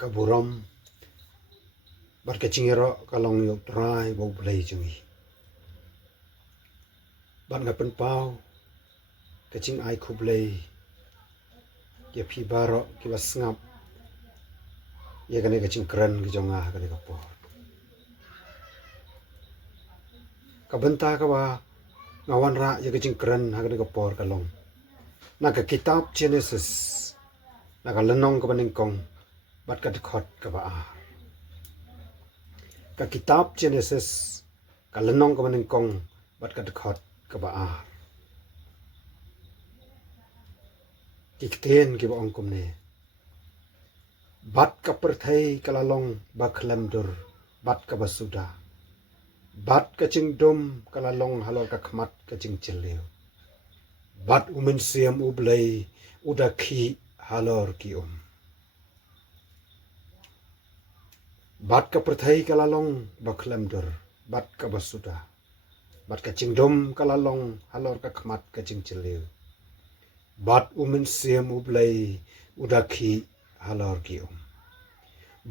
kaburam bat kacingero kalong yok try bau play jungi bat ngapen pau kacing ai kublay ya pi baro ki basngap ya kane kacing keren ki jonga kane kapor kabenta ka ba ngawan ra ya kacing keren ha kane kapor kalong na ka kitab Genesis na ka lenong ka baning kong bat ka dikhot ka ba ka kitab Genesis ka lenong ka baning kong bat ka dikhot ka ba kikten ki ba ongkum ne bat ka perthai kalalong ba khlamdur bat ka basuda bat ka chingdum kalalong halor ka khmat ka chingchileu bat umen siam ublay udakhi halor ki bat ka perthai kalalong ba khlamdur bat ka basuda bat ka chingdum kalalong halor ka khmat ka chingchileu bat umen siam ublay udakhi halor ki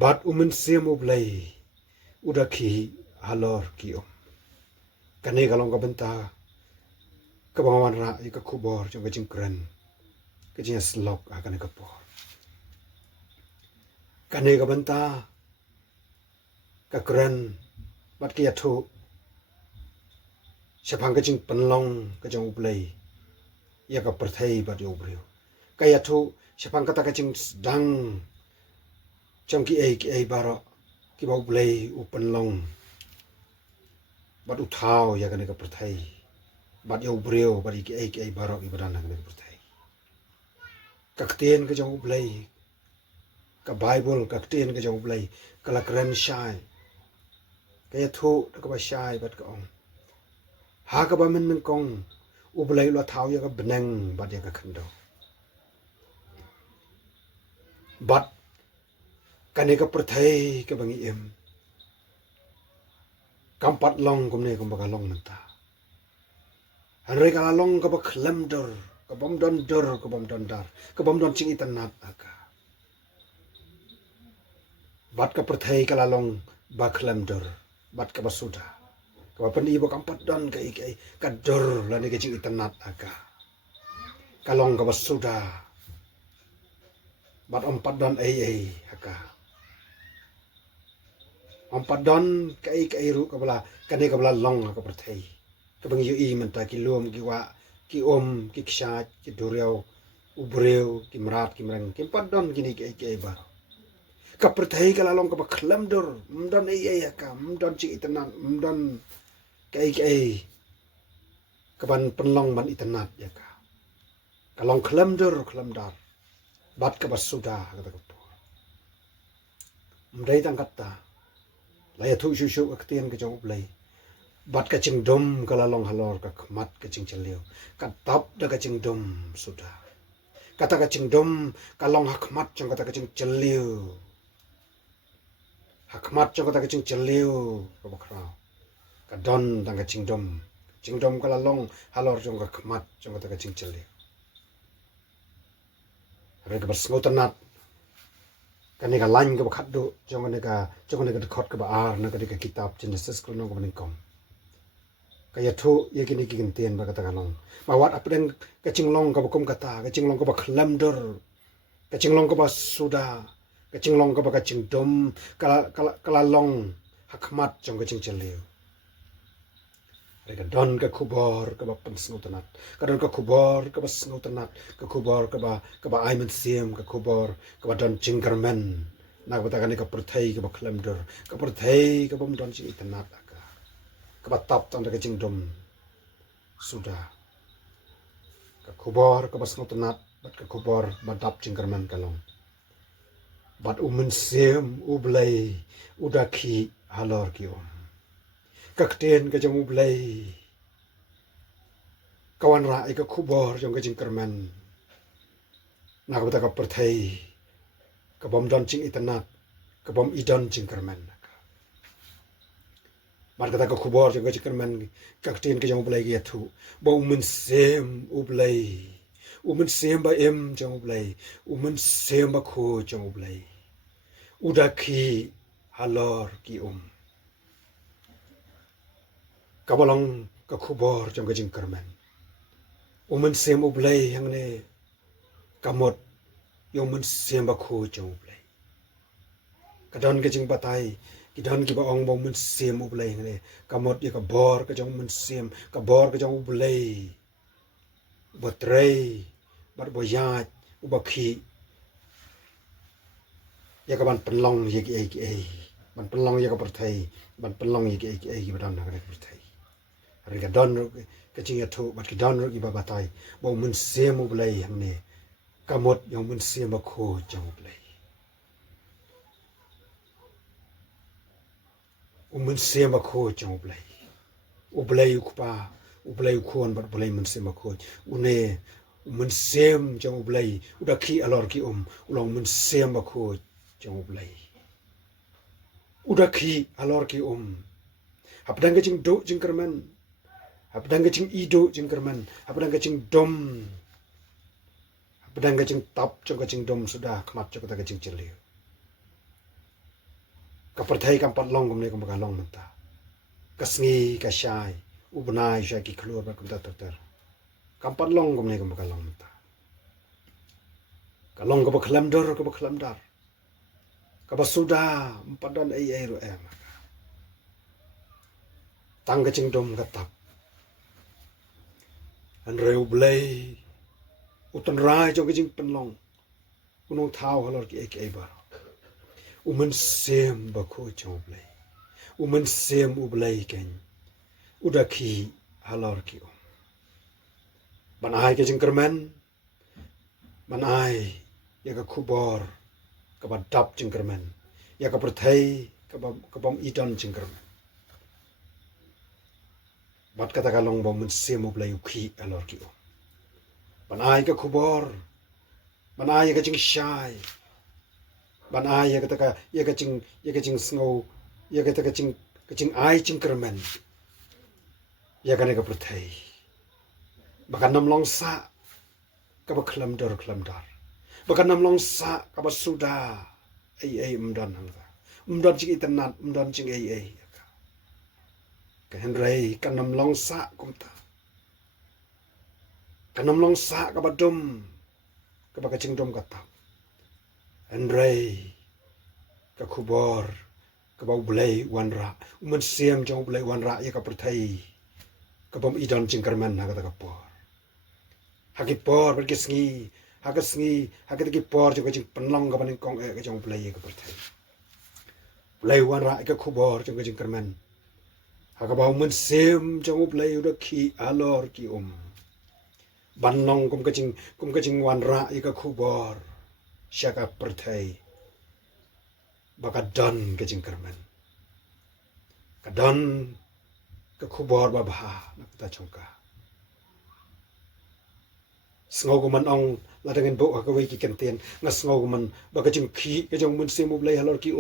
bat umen siam ublay udakhi halor ki kane kalong ka benta ka bangawan ra ka khubor jong ka jingkran ka jing slok kane ka por kane ka benta ka kran bat ki athu sapang ka jing panlong ka jong ublay ya ka perthai bat yo brio kaya thu sapang kata ka jing dang chong ki ai baro ki bau blay upan long bat uthao ya ka ne ka perthai bat yo brio bat ki ai baro ki badan ka ne ka perthai ka kten ka jong blay ka bible ka kten ka jong blay kala kran shai kaya thu ka ba shai bat ka ong ha ka ba men kong ublay lo thao ya ka benang bat ya ka khando bat kane ka perthai ka bangi em kampat long kumne kum baka long nanta hanre ka long ka ba khlam dor ka bom don dor ka bom don dar ka bom don ching itanat aka bat ka perthai ka long ba khlam dor bat ka basuda ka ba pani bo kampat don ka ikai ka dor la ne ka ching itanat aka kalong ka basuda bat ompat don ai haka ompat don kai ru ka bala kane ka bala long ka perthai ka bang yu i menta ki lom ki wa ki om ki ksha ki dureu ubreu ki mrat ki mrang ki pat don ki ni kai ba ka perthai ka long ka ba khlam dor mdon ai haka mdon chi itanan mdon kai ka ban penlong ban itanat ya ka long khlam dor khlam dar bat ka basuda kata ko mdai tang kata laya thu shu aktien ka jong ublay bat ka chingdum kala long halor ka khmat ka chingchaleu ka tap da ka chingdum suda kata ka chingdum ka long hakmat chong kata ka chingchaleu hakmat chong kata ka chingchaleu ka bakra ka don dang ka chingdum kala long halor chong ka khmat chong kata ka chingchaleu rega bersngotanat kane ka lain ka bakhatdo jong ne ka khot ka ba ar na ka kitab Genesis ko no ko ning kom kaya thu ye kini ki gintien ba kata kalong mawat apren ka cinglong ka bakum kata ka cinglong ka ba khlamdor ka cinglong ka ba suda ka cinglong ka ba ka cingdom kala long hakmat jong ka cingcheleu rega don ka khubor ka ba pensngotanat ka don ka khubor ka ba sngotanat ka khubor ka ba aiman siam ka khubor ka ba don cingkarmen na ka ta ka perthai ka ba khlamdor ka perthai ka bom don chi itanat ka ba tap tang ka cingdom suda ka khubor ka ba sngotanat bat ka khubor ba dap cingkarmen kalong bat umen siam ublay udakhi halor ki kakten ka jong ublay kawan ra ka khubor jong ka jingkerman na ka ta ka perthai ka bom don ching itanat ka bom idon jingkerman mar ka ta ka khubor jong ka jingkerman kakten ka jong ublay ki athu bo umen sem umen sem ba em jong ublay umen sem ba khu jong ublay udaki halor ki kabalong ka khubor jong ka jing kermen umen sem ublay yang ne kamot yung men sem ba khu jong ublay kadon ka jing batay kidon ki ba ong bo men sem ublay yang ne kamot ya ka bor ka jong men sem ka bor ka jong ublay batrei bar boyat ubakhi ya ka ban penlong ye ki ban penlong ya ka perthai ban penlong ye ki badan na ka perthai Rika don ke ching atho bat ki don ki babatai bo mun se mu blai hamne kamot yang mun se ma kho chang blai mun se ma kho chang blai u blai ku pa u blai khon bat blai mun se ma kho une mun sem chang blai u da khi alor ki ulong mun se ma kho chang blai u da khi alor ki hapdang ke ching do jing kerman Apedang kecing ido jeng kerman, apedang kecing dom, apedang kecing tap jeng kecing dom sudah kemat jeng kata kecing celiu. Kaperthai kampat long kumne kumbaga long mentah, kasngi kasyai, ubnai syai ki keluar berkumta terter. Kampat long kumne kumbaga long mentah. Kalong kaba kelamdar kaba kelamdar, kaba sudah empadan ai ru maka. Tang kecing dom katap. An reu blai utan rai jong kejing penlong unong thau halor ki ek bar umen sem ba kho jong blai umen sem u blai ken udaki halor ki ban ai kejing kermen ban ai ya ka khubor ka ba dap jing kermen ya ka perthai ka bam idan jing kermen bat kata kalong bom men semu blai ukhi alor ki ban ai ka khubor ban ai ka ching shai ban ai ya ka ching snow ya ka ching ai ching kermen ya ka ne ka perthai bakan nam long sa ka ba klamdar bakan nam long sa ka ba suda ai umdan ching itanat umdan ching ai Henry kanam long sa kumta kanam long sa kabadum kabakaching dum kata Henry kakubor kabau blai wanra umen siam jong blai wanra ya kaperthai kabam idan jingkerman na kata kapor hakipor berkisngi hakit por jong kaching penlong kabaning kong ka jong blai ya kaperthai blai wanra ka kubor jong kaching kerman Hakabau men sem jong blai udah ki alor ki banong kum kecing wanra ika kubor syaka perthai bakadan kecing kerman kadan ke kubor babha nak ta chongka sngo ko man ong la dengan bo ka wi ki kenten nga sngo ko man ba kecing ki ke jong men sem blai halor ki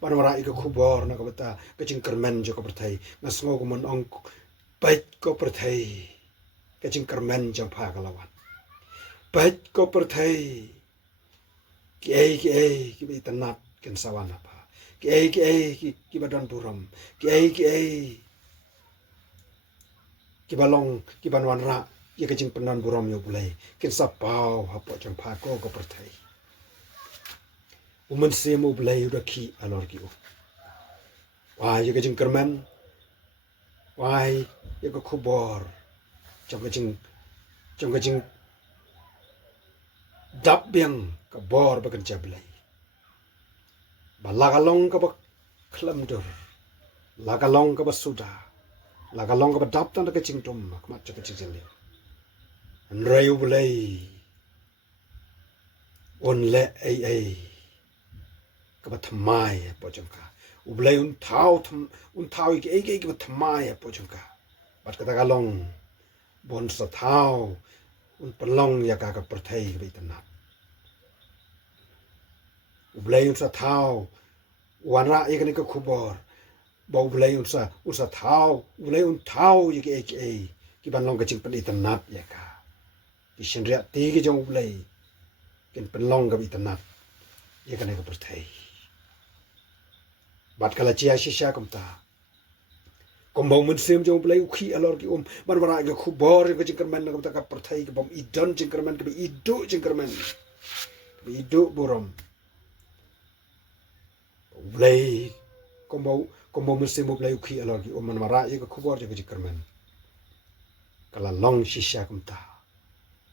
banwara ika kubor nak bata kecing kerman jo ka perthai nga sngo ko man ong bait ko perthai kecing kerman jong pha kalawan bait ko perthai ki bi tanat ken sawan apa ki badan buram ki balong ki banwan ra ye kecing penan buram yo bulai ken sapau hapo jong pha ko perthai umen semu bulai udah ki alor ki wah ye kecing kerman wai ye ko kubor jong kecing dap biang ka bor bakan jablai balagalong ka ba klamdur lagalong ka ba suda lagalong ka ba dap tan ka cingtum mak cha ka cingeli rayu bulai on le ai ka ba thamai po jongka ublai un thau ki ai ka ba thamai po jongka bat ka galong bon sa thau un pelong ya ka perthai ka itanat ublai un sa thau wanra ikani ka khubor ba ublai un sa thau ublai un thau ye ki ban long ka ching pan itanat ya ka ki shenria ti ki jong ublai ken pan long ka itanat ye ka ne ka perthai bat kala chia shisha kumta kombau musim jong play ukhi alor ki ban bara ga khubor ga jingkerman kumta ka perthai ka bom idon jingkerman ka idu jingkerman idu borom play kombau musim play ukhi alor ki man bara ga khubor ga jingkerman kala long shisha kumta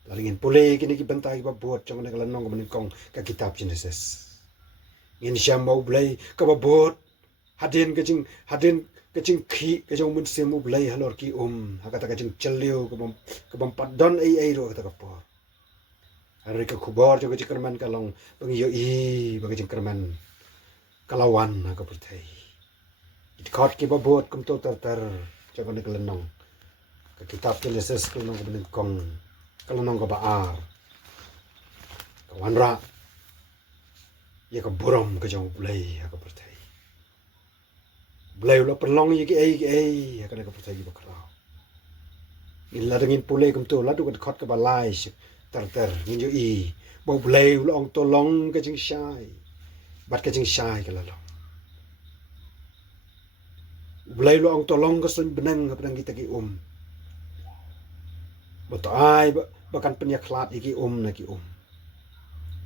laringin pule kini ki bentai ba buat jong na kala nong ka kong ka kitab Genesis ngin syam mau play ka ba buat hadin kecing khi kejong mun semu blai halor ki hakata kecing chelio ke bom padon ai ro kata kapor hari ke khubor jo kecing kerman kalong pengiyo bagi kecing kerman kalawan ka perthai it khot ki babot kum to tar jo ko niklenong ke kitab Genesis kelong ko ben kong kelonong ko baar kawanra ya ka borom kejong blai ka perthai Blay lo perlong ye ki ai ka ka percaya bakrao in la dengin pule kum tu la du kan khot ka balai tar ngin yo bo blay lo ong to long ka jing shai bat ka jing shai ka la lo blay lo ong to long ka sun benang ka benang kita ki bo to ai ba kan penya khlat ki na ki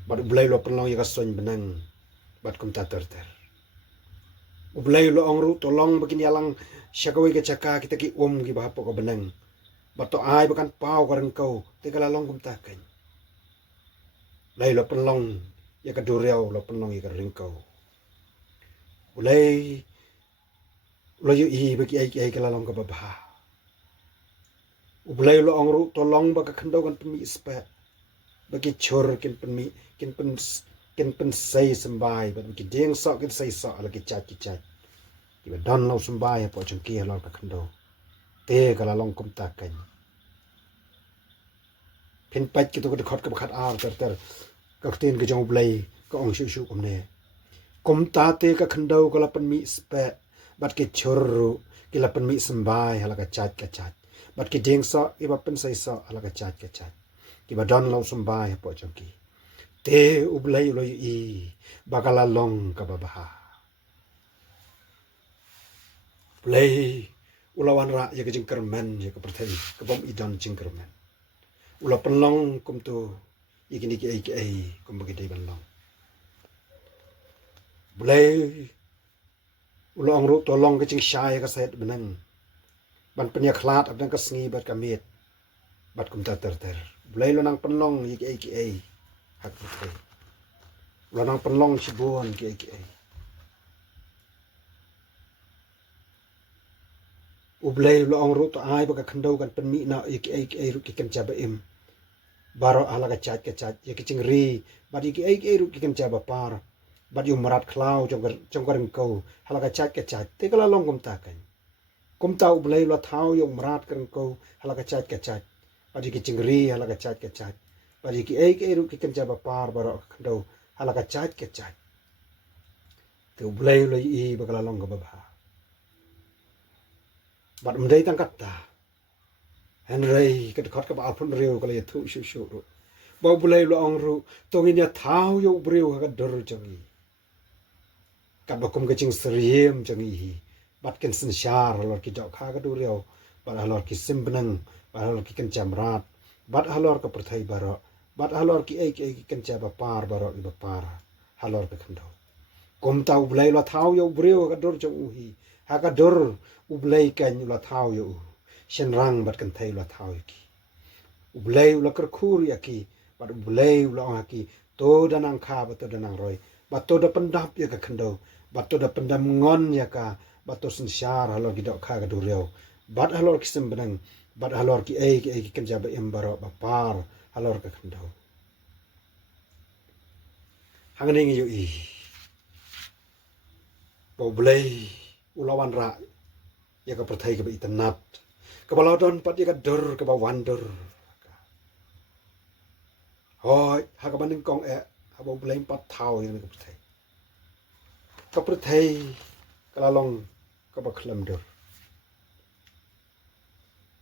bat blay lo perlong ye ka sun benang bat kum ta tar Ublay lo ong ru tolong bakin yalang syakawi ke caka kita ki ki bahapo ko benang. Bato ai bakan pau ka rengkau te kala long kum takan. Lai lo penlong ya ka duriau lo penlong ya ka rengkau. Ulai lo yu bagi ai kala long ka babah. Ublay lo ong ru tolong baka khendau kan pemi ispa. Bagi chor kin pemi kin pen say sembai bagi deng sok kin say sok lagi cat Iba dan lau sembai po jengki lau ka kendo te kala long kum takan pin pat ki to ko khot ka khat ar ter ka tin ka jong blai ka ong shu kum ne kum ta te ka kendo ka la pen mi spe bat ki churru ki la pen mi sembai hala ka chat bat ki deng sok iba pen say sok hala ka chat ki ba dan lau sembai po jengki te ublai lo bakala long ka babaha play ulawan ra ya kejing kermen ya ke perthai ke bom idon jingkermen ula penlong kum tu ikini ki ai kum bagi dei banlong play ula ong ru tolong kejing syai ka set benang ban penya khlat abang ka sngi bat kamit bat kum ta ter play lo nang penlong ki ai hak perthai ula nang penlong sibon ki ai Ublay lo ong ru to ai baka khendau kan pen mi na ai ru ki kan chaba baro ala ka chat ye ki chingri bad ki ai ru ki kan chaba par bad yu marat khlau jong gareng ko ala ka chat te kala long kum ta ublay lo thau yu marat kan ko ala ka chat bad ki chingri ala ka chat bad ki ai ru ki kan chaba par baro khendau ala ka chat te ublay lo baka long ka ba Bat mendai tangkat ta. Henry ket khot ka ba phun reu ka le thu shu ru. Ba bulai lo ong ru tongin ya thau yo breu ka dor changi. Kat ba kum ka ching sriem changi. Bat ken sin shar lor ki dok kha ka du reu. Bat halor ki sim benang, bat halor ki ken jamrat. Bat halor ka perthai baro. Bat halor ki ai ki ken cha ba par baro i ba par. Halor ka khando. Kum tau bulai lo thau yo breu ka dor chang uhi. Ha ka dor ublay kan ula thau yo shen rang bat kan thai ula thau ki ublay ula kerkhur ya ki bat ublay ula ki to danang kha bat to danang roi bat to da pendap ya ka khando bat to da pendam ngon ya ka bat to sin shar halor ki dok kha ka duryo bat halor ki sim benang bat halor ki ai kan jaba embaro ba par halor ka khando hangning yo ublay ulawan ra ya ka perthai ka itanat ka balodon pat ya ka dur ka ba wonder hoi ha ka baning kong ha bo blame pat thau ya ka perthai ka lalong ka ba khlam dur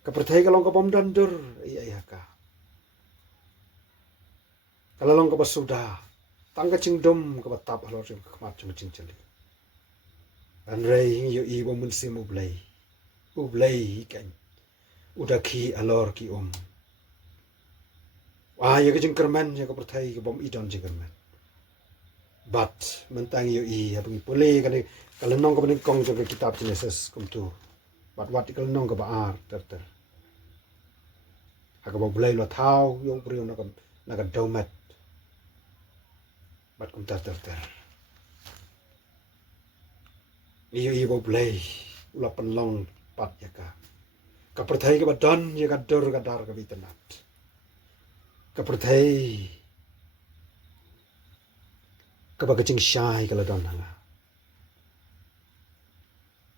ka perthai ka long ka bom dan dur ai ha ka lalong ka ba suda tang ka chingdom ka ba tap halor ka khmat chung ching chali an rei yo I bo mun sim ublei kan udah ki alor ki ya ke jeng kerman ya ke perthai ke bom idon jeng kerman but mentang yo I habang pole kan kalau nong ke kong jeng kitab Genesis kum tu but wat kalau nong ke baar ter haka bo blei lo thau yo brio na ka domat but kum ter iyo bo blei ula penlong pat ya ka perthai ke badon ya ka dor ka dar ka bitenat ka perthai ka ba kaching shai ka la don hanga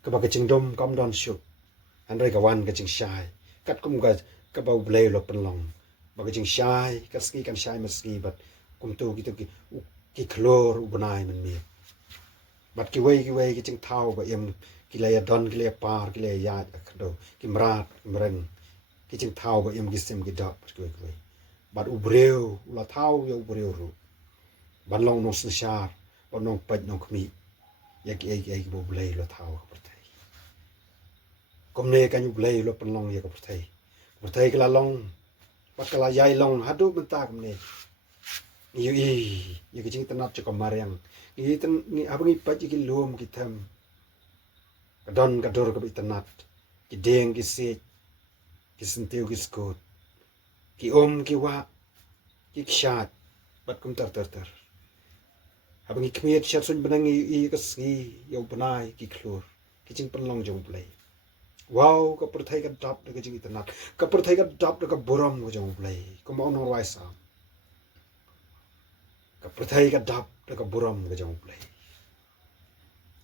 ka ba kaching dom kam don shu an rei ka wan kaching shai kat kum ka ba blei lo penlong ba kaching shai ka ski kan shai meski but kum tu ki klor u banai men mi bat ki wei ki ching thau ba em ki la ya don ki la par ki la ya khdo ki mrat mreng ki ching thau ba em ki sim ki dap ki wei bat u breu la thau yo breu ru ban long no snashar ban nong paj nong khmi ya ki ai bo blei lo thau ka thai kom ne ka nyu blei lo pan long ya ka thai ka la long pat ka la yai long hadu benta kom ne ni ya ki ching tanap cha ko mariang ni abang paj ki lom ki tham kadon kador ka bitanat ki deng ki se ki sentiu ki skot ki ki wa ki kshat bat kum ter abang kmiet chat sun benang ka ski yo banai ki klur ki ching panlong jong play wow ka perthai ka dap de ka ching itanat ka perthai ka dap de ka buram go jong play ko ma no wai sa ka perthai ka dap de ka buram go jong play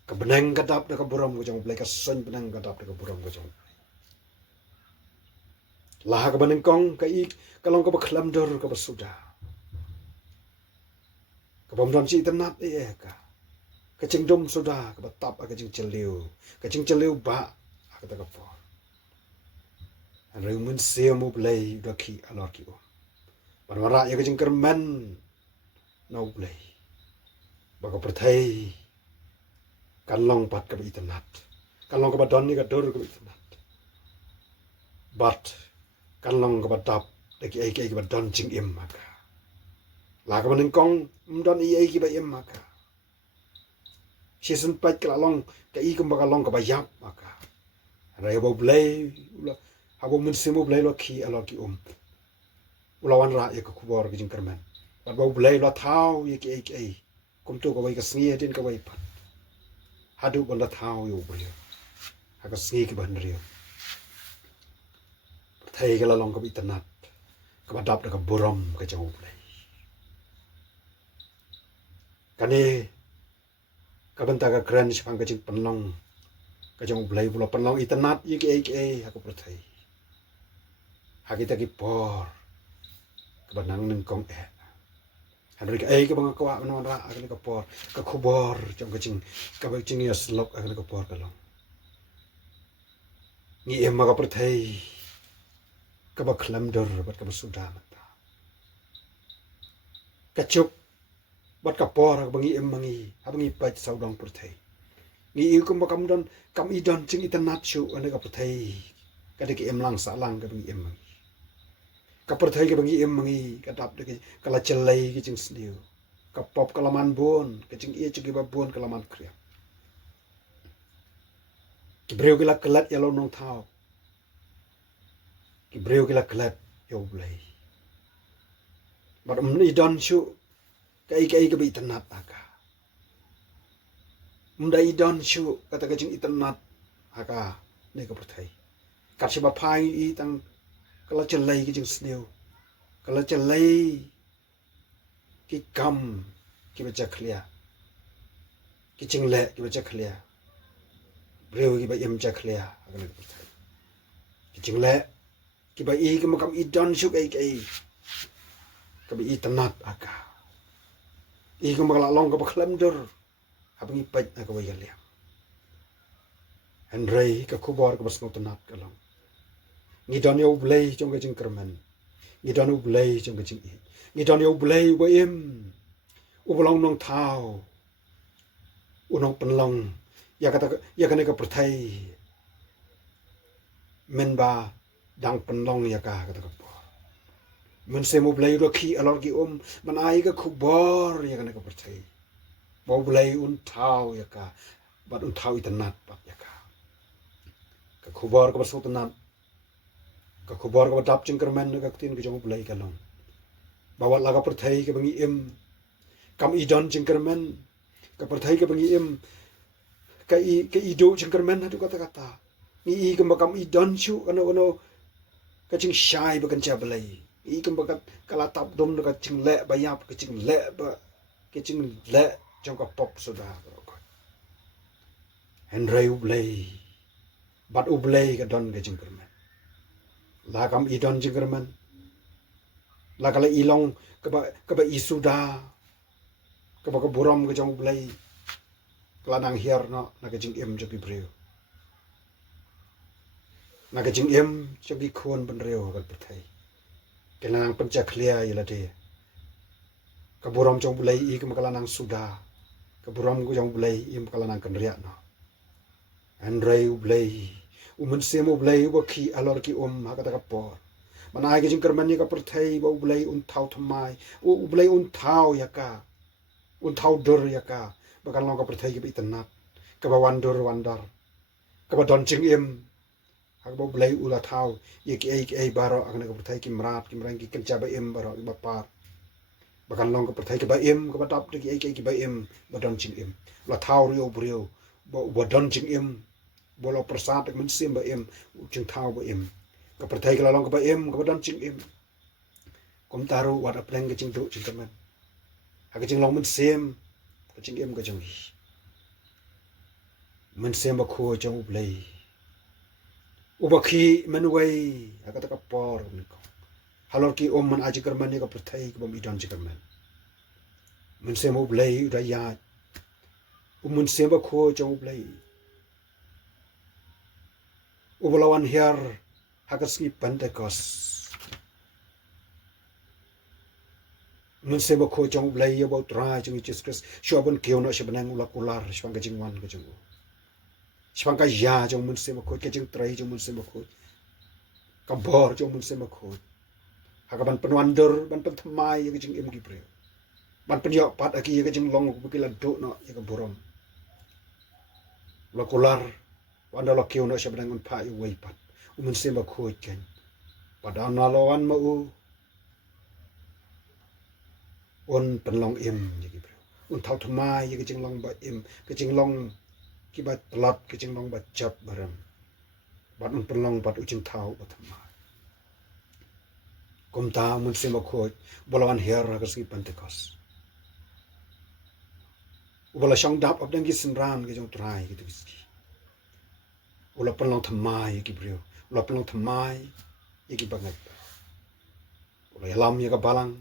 ka benang ka dap de ka buram go jong play ka sun benang ka dap de ka buram go jong play lah ka benang kong ka long ka ba khlam dor ka ba suda ka bom don chi tanat ka ching dom suda ka ba tap ka ching cheliu ba ka ta ka po an reu mun se mo play do ki alor ki ban wara ya ka ching kerman no play ba ka perthai kan long pat ka ba itanat kan long ka ba don ni ka dor ka ba itanat but kan long ka ba tap de ki ai ka ba don ching im maka la ka ban kong don ai ki ba im maka season pat ka long ka I ka ba long ka ba yap maka ra bo blai ula ha bo mun simu blai lo ki alo ki ula wan ra ya ka kubor ki jing kerman ba bo blai lo thau ye ki ai kum tu ka bai ka sngi din ka bai pat hadu ban la thau yo brio ha ka sngi ki ban rio thai ka la long ka bi tanat ka ba dap ka buram ka jong blai kani ka banta ka kran spang ka jing panlong ka jong blai bula panlong itanat ye ki ai ha ka perthai ha kita ki por ka banang nang kong han ri ai ka bang ka wa non ra ka por ka khubor jong ka jing ka ba jing ya slok ka por ka long ni em ma ka perthai ka ba khlam dor bat ka ba suda mata ka chuk bat ka por ka bangi em mangi abangi pat sau dong perthai ni kum ba kam don kam I don ching itanat chu an ka perthai ka de ki em lang sa lang ka bangi em mangi ka perthai ka bangi em mangi ka dap de ka la chelai ki ching sniu ka pop ka laman bon ka ching chi ki ba bon ka laman kriya ki breu ki la klat ya lo nong thau ki breu ki la klat yo blai but ni don chu kai ka bi tanat aka dai don chu ka ta ka jing itanat aka ne ka perthai ka si ba phai I tang ka la chelai ki jing sneu ka la chelai ki kam ki ba cha khlia ki ching le ki ba cha khlia breu ki ba em cha khlia aka ne ka perthai ki ching le ki ba I ka ma kam I don chu kai ka bi itanat aka I ka ma la long ka ba khlam dor abang I paj na ka ba ya an rei ka khubor ka bas no tanat ka long ni don yo blai chong ka jing kerman ni don yo blai chong ka jing ni don yo blai wa em u bolong nong thau u nong panlong ya kan ka perthai men ba dang penlong ya kata ka por men se mo blai ro khi alor ki man ai ka khubor ya kan ka perthai bo blai un thau ya ka bat un thau itanat pat ya ka khubor ka so tanat ka khubor ka dap jingkermen ka tin ka jong blai ka long bawa laga perthai ka bangi kam i don jingkermen ka perthai ka bangi ka i do jingkermen hadu kata ni ka makam i don chu ano ka ching shai ba kan cha blai i ka bakat kala tap dom ka ching le ba yap ka ching le ba ka ching le jong ka pop soda ko henry blai bat blai ka don ka jingkermen la kam i don jingkermen la kala ilong ka ba isuda ka ba ka buram ka jong blai kala nang hiar no na ka jing em jogi breu na ka jing em jogi khon ban reu ka perthai ke nang pancha clear yela de ka buram jong blai i ka kala nang suda ka buram ku jong blai im kala nang kan ria no andrei blai umun semo blai wa khi alor ki ha ka ta ka por manai ke jing kermani ka perthai ba blai un thau thamai blai un thau ya ka un thau dor ya ka bakan long ka perthai ki itanat ka ba wandar ka ba don ching em ha ba blai ula thau ye ki ai baro akna ka perthai ki mrat ki mrang ki kenca ba em baro ba par bakan long ka perthai ki ba em ka ba tap ki ai ki ba em ba don ching em la thau rio brio ba don ching em bolo prasad men sim ba em ching thau ba em ka perthai ka long ka ba em ka ba don ching em kom taru wat apleng ka ching do ching kaman ha ka ching long men sim ka ching em ka ching men sim ba kho chong blai ubakhi men wai ha ka ta ka por ni ko halor ki man aji kerman ni ka perthai ka bam idon jikerman men sim blai da ya men sim ba kho chong blai ubalawan hiar ha ka ski pentecost mun se ba kho chong blai about ra chung Jesus Christ shobon kyo no shabanang ula kular shwang ka jingwan ka chung shwang ka ya chung mun se ba kho ka jing trai chung mun se ba kho ka bor chung mun se ba kho ha ka ban penwandor ban pen thamai ka jing em ki pre ban pen yo pat aki ka jing long ku ki la do no ka borom la kular wanda la kyo no shabanang un pha i wai pat mun se ba kho ken padana na lo wan ma u on penlong em yaki bro un thau thmai yaki jinglong ba em ke jinglong ki ba tlat ke jinglong ba chap baram bat un penlong bat u jing thau ba thmai kom ta mun se ma khoj bolawan her ka ski pentecost ubola shong dap ab dang ki sinran ke jong trai ki tiski ula penlong thmai yaki bro ula penlong thmai yaki bangat ula yalam yaka balang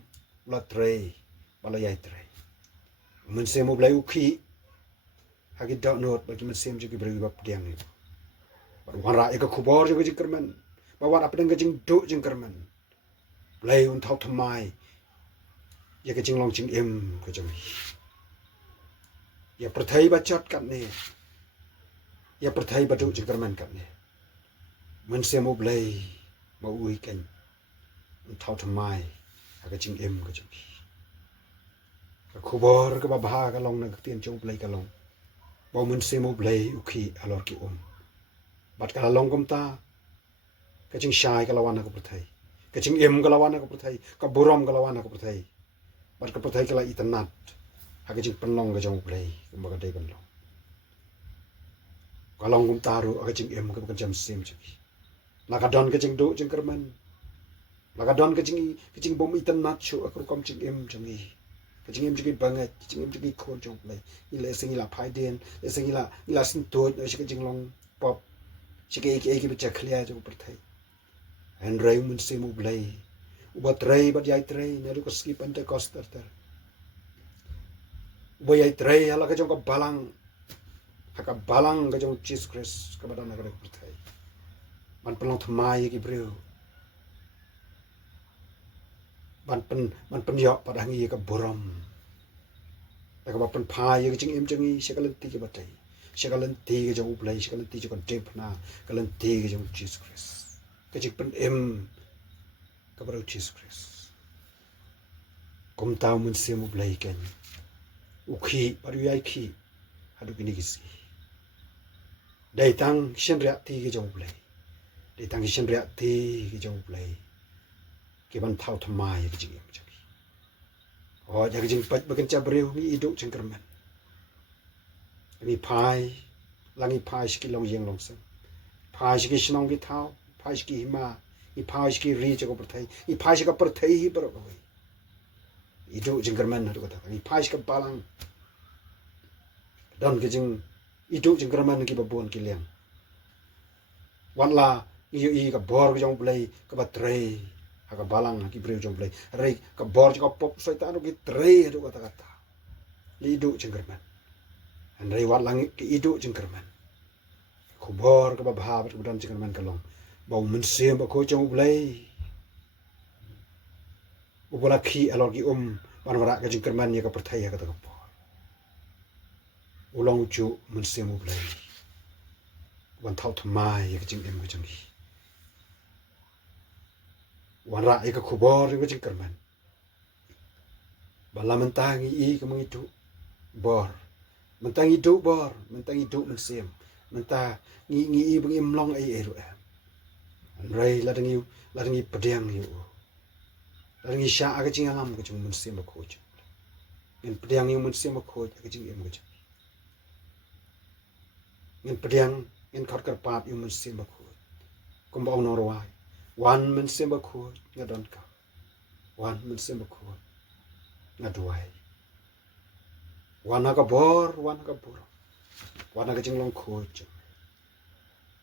ula trei bala yai trai mun se mo blai ukhi hagi da not bagi mun sem jogi bragi bap diang ni bar wara e ka khubor jogi jikerman ba war apeng jing do jing kerman blai un thau thamai ye ka jing long jing em ka jong ya perthai ba chat kat ne ya perthai ba do jing kerman kat ne mun se mo blai ba ui kan un thau thamai ha ka jing em ka jong ka khubor ka ba bha ka long na ka tien chong blai ka long ba mun se mo blai ukhi alor ki bat ka long kom ta ka ching shai ka lawan ka perthai ka ching em ka lawan ka perthai ka buram ka lawan ka perthai bat ka perthai ka la itanat ha ka ching penlong ka jong blai ka ba ka dei ban long ka long kom ta ru ka ching em ka jam sem chi la ka don ka ching do ching kerman la ka don ka ching bom itanat chu ka kom ching em chang ni ka ching em chi bangat ching em chi khon chong blai ile sing ila phai den le sing ila sin to no shi ka ching long pop shi ka ki ba cha khlia jong perthai en rei mun se mo blai uba trei bat yai trei ne lu ka ski pentecost tar uba yai trei ala ka jong ka balang ha ka balang ka jong Jesus Christ ka badana ka perthai man pelong thamai ki breu man pen yo padangi ka borom ta ka ban phai ye ching em changi se ka lenti ki batai shakalan ti ke jong ublai shakalan ti jong dep na kalan ti ke jong Jesus Christ ke jik pen ka barau Jesus Christ kom tau mun se ublai ken ukhi paru yai khi hadu kini kisi dai tang shen ria ti ke jong ublai dai tang shen ria ti ke jong ublai ke ban thau thamai ke jing em jaki o ja ke jing pat bakan cha breu ni iduk chengkerman ni pai langi pai ski long yeng long sam pai ski shnong ki thau pai ski hima i pai ski ri che ko perthai i pai ski ka perthai hi bar ko iduk chengkerman hadu kata ni pai ski balang dan ke jing iduk chengkerman ki babon ki leng wan la i ka bor ke jong play ka batrei aga balang ki breu jong play rei ka bor ka pop soitan ki trei hadu kata kata li iduk chengkerman an rei wat langit ke iduk chengkerman ku bor ka babha bat budan chengkerman kalong bau men sem ba ko jong play ubola khi alor ki ban wara ka chengkerman ya ka perthai ka ta ko ulang chu men sem play wan thau thamai ya ka ching em ka chang hi wan ra ka khubor ka chengkerman bala mentangi i ka mangitu bor mentangi du bor mentangi du men sem menta ngi i bang im long ai eru an rei la dangi pedang yu la dangi sha aga ching alam ka chung men sem ba khoj ngin pedang yu men sem ba khoj ka ching em ka chang ngin pedang ngin khot kar pat yu men sem ba khoj kom ba no ro wan men sem ba khoj ngadon ka wan men sem ba khoj ngaduai wana ka bor wana ka bor wana ka jinglong khoj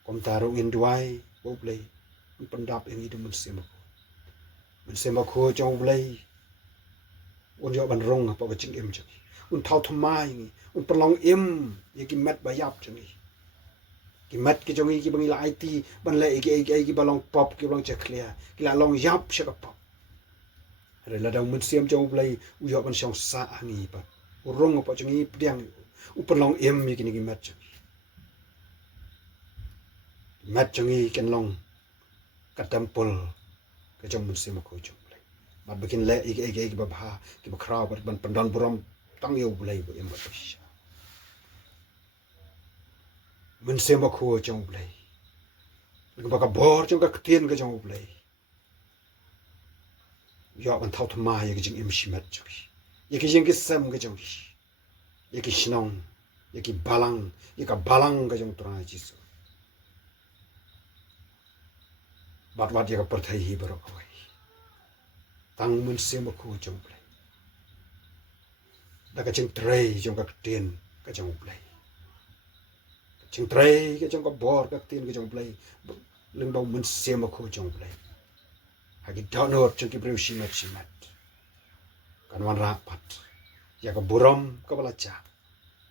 kom taru in duai bo play pendap yang itu men sema khoj jong play un yo ban rong apa ka jing em chang un thau thamai ni un pelong em ye ki mat ba yap chang ki mat ki jong ki bang la it ban la ki balong pop ki balong chaklia ki la long yap shaka pop re la dang men sem jong play u yo ban shong sa angi pa urong apa chang i pdiang u pelong em ye ki ni mat chang i ken long katampol ke jong men sem khoj jong play mat bikin le ki ba bha ki ba khrau ban pandan buram tang yo play bo em ba sha men sem khoj jong play ba ka bor jong ka tien ka jong play yo ban thau thma ye ki jing em shi mat chang ye ki jing ki sam ka jong ye ki shnong ye ki balang ye ka balang ka jong tra ji so bat ye ka perthai hi bar ko tang men sem khoj jong play da ka ching trei jong ka tien ka jong play ching trei ka jong ka bor ka tien ka jong play leng bau men sem khoj jong play ha ki download ching ki breu shimat kan wan ra pat ya ka buram ka bala cha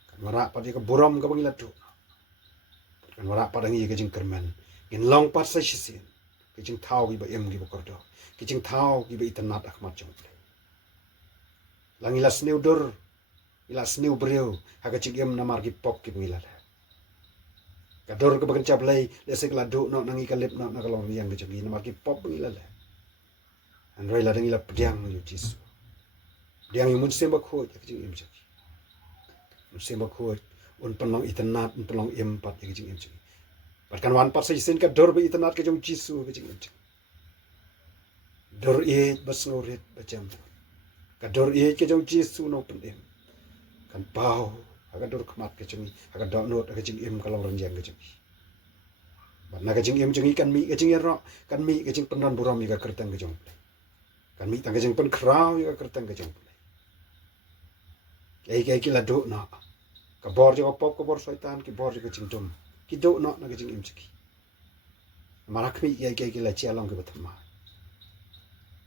kan wan ra pat ya ka buram ka bangila tu kan wan ra pat ang ye ka jing kerman in long pat sa shisin ki jing thau ki ba em ki ba kordo ki jing thau ki ba itanat akhmat jong play lang ila sneu dur ila sneu breu ha ka jing em namar ki pop ki bangila ka dor ka bagan chaplay lese kala do no nangi ka lip no na kalong yang ka jing namar ki pop bangila le an rei la dang ila pdiang yu jisu diang yu mun sem ba khoj ka jing em jaki mun sem ba khoj un panong itanat un panong em pat ka jing em jaki pat kan wan pat sa sen ka dor ba itanat ka jong jisu ka jing em jaki dor e bas ngoret ba jam ka dor e ka jong jisu no pen em kan pau aga dor khmat ka jing aga do not ka jing em ka long ran yang ka jing ba na ka jing em jing kan mi ka jing ro kan mi ka jing penan buram mi ka kertang ka jong kan mi tang ka jing pen krau ka kertang ka jong ki la do na ka bor jo pop ka bor soitan ki bor ka jing dum ki do na ka jing em jiki marak mi ki la chia long ka bathma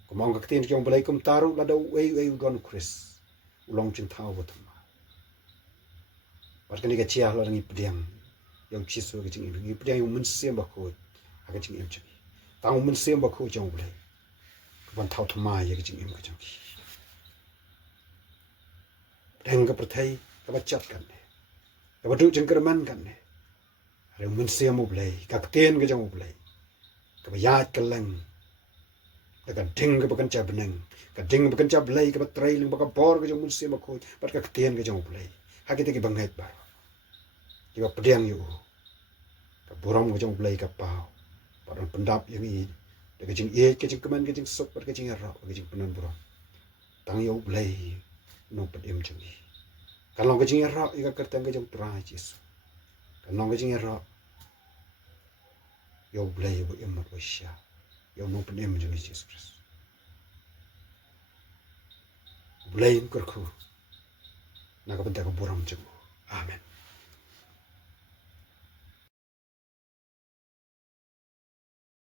ko mong ka tin jong balai kum taru la do ei don chris ulong chin thau bathma par kan ka chia la ngi pdiang yang chisu ka jing em ngi pdiang mun sem ba ko ka jing em jiki tang mun sem ba ko jong balai ban thau thma ye ka jing em ka jong reng ka prathai ka ba chat kan ka badu jeng kerman kan ne re mun sia mo blai ka ten ke jong blai ka ba yat ka lang da ka ding ka bakan cha beneng ka ding bakan cha blai ka ba trailing ba ka bor ke jong mun sia ma ko ba ka ten ke jong blai ha kita ki bangai ba ki ba pediang yu ka buram ke jong blai ka pau parang pendap yang i da ka jing e ke jing keman ke jing sok ba ka jing ra ke jing penan buram tang yu blai no pedem jong i kalau ke jing ra i ka kertang ke jong tra Yesus kalau ke jing ra yo blai yo emat wa sha yo no pedem jong Yesus Kristus blai kerku na ka benda ka buram jong amen